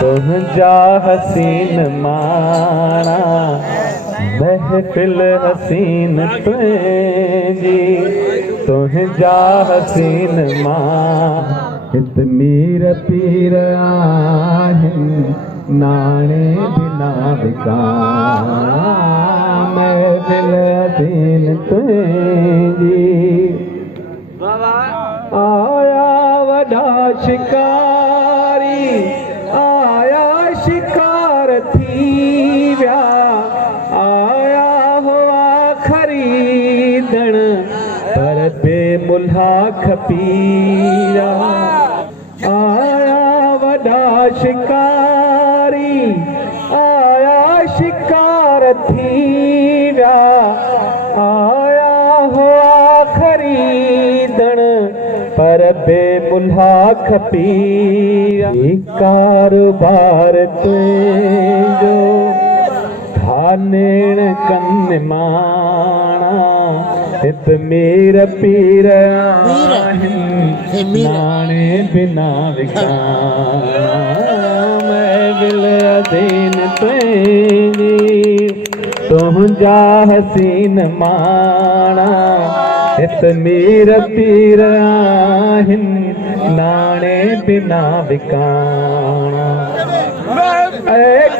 तुझा हसीन माना महफिल हसीन तुझी तुझा हसीन मां हित मीर पीर आहिनि नाणे बिना विकाणा महफिल हसीन तुझी आया वॾा शिकारी आया शिकार थी विया आया हुआ खरीदण पर बेमुल्हा खपीरा आया वॾा शिकारी आया शिकार थी विया आया हुआ खरीदण पर बेमुल्हा खपीरा कारोबार तुंहिंजो थानेण कन माणा हित मीर पीर आहिनि नाणे बिना विकाणा महफिल हसीन तुंहिंजी तुंहिंजा हसीन माणा हित मीर पीर आहिनि नाणे बिना विकाणा ऐ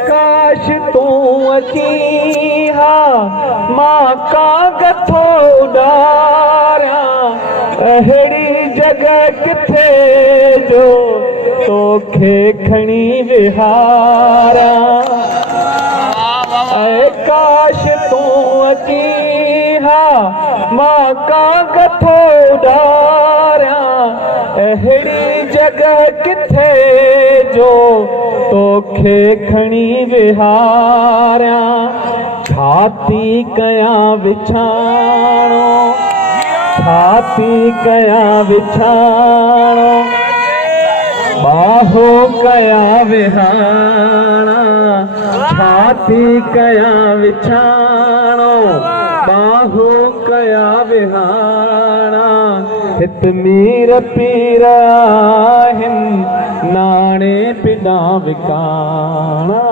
काश तूं अची हा मां कागथ उॾारियां अहिड़ी जॻह किथे जो तोखे खणी विहारां ऐ काश तूं अची हा मां कागथ उॾारियां अहिड़ी जॻह किथे जो तोखे खणी विहारियां छाती कयां विछाणो छाती कयां विछाणो बाहो कयां विहाणा छाती कयां विछाणो बाहो कयां विहाणा हित मीर पीर आहिनि नाणे बिना विकाणा।